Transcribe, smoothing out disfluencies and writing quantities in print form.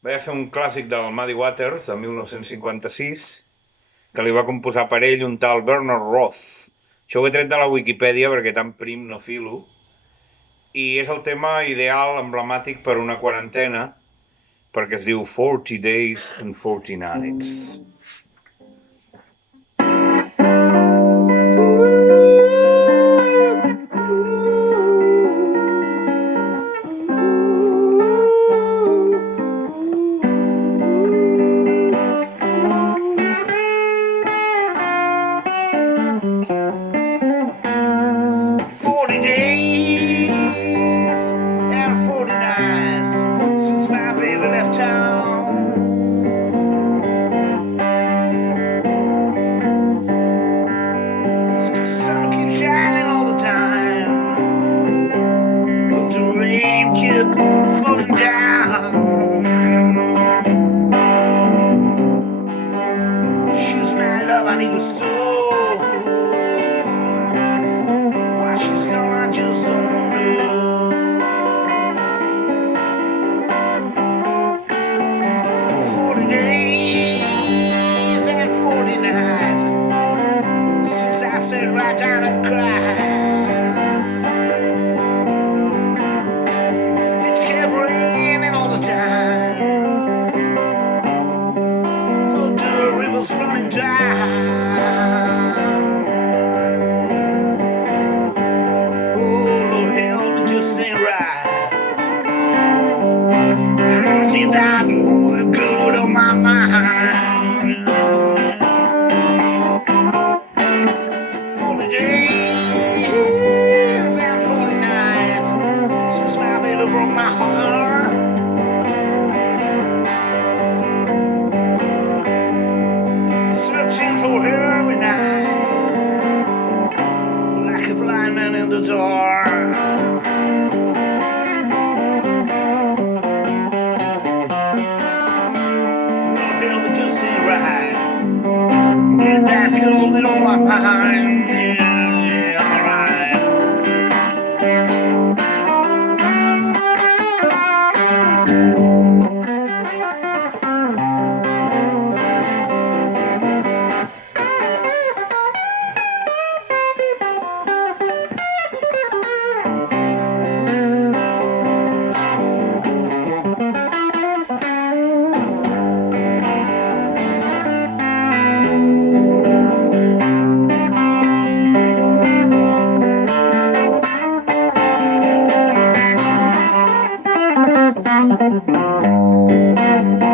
Va fer un clàssic del Muddy Waters, de 1956, que li va composar per ell un tal Bernard Roth. Això ho he tret de la Wikipedia perquè tan prim no filo. I és el tema ideal, emblemàtic per una quarantena, perquè es diu 40 Days and 40 Nights. Falling down. She's my love, I need her so. Why she's gone, I just don't know. 40 days and 40 nights since I sat right down and cried. Running down. Oh Lord, help me, just ain't right. I need that good on my mind. 40 days and 40 nights since my baby broke my heart. For her every night, like a blind man in the dark. Lord, help me just stay right. Need that cold on my mind. Yeah, alright. Thank you.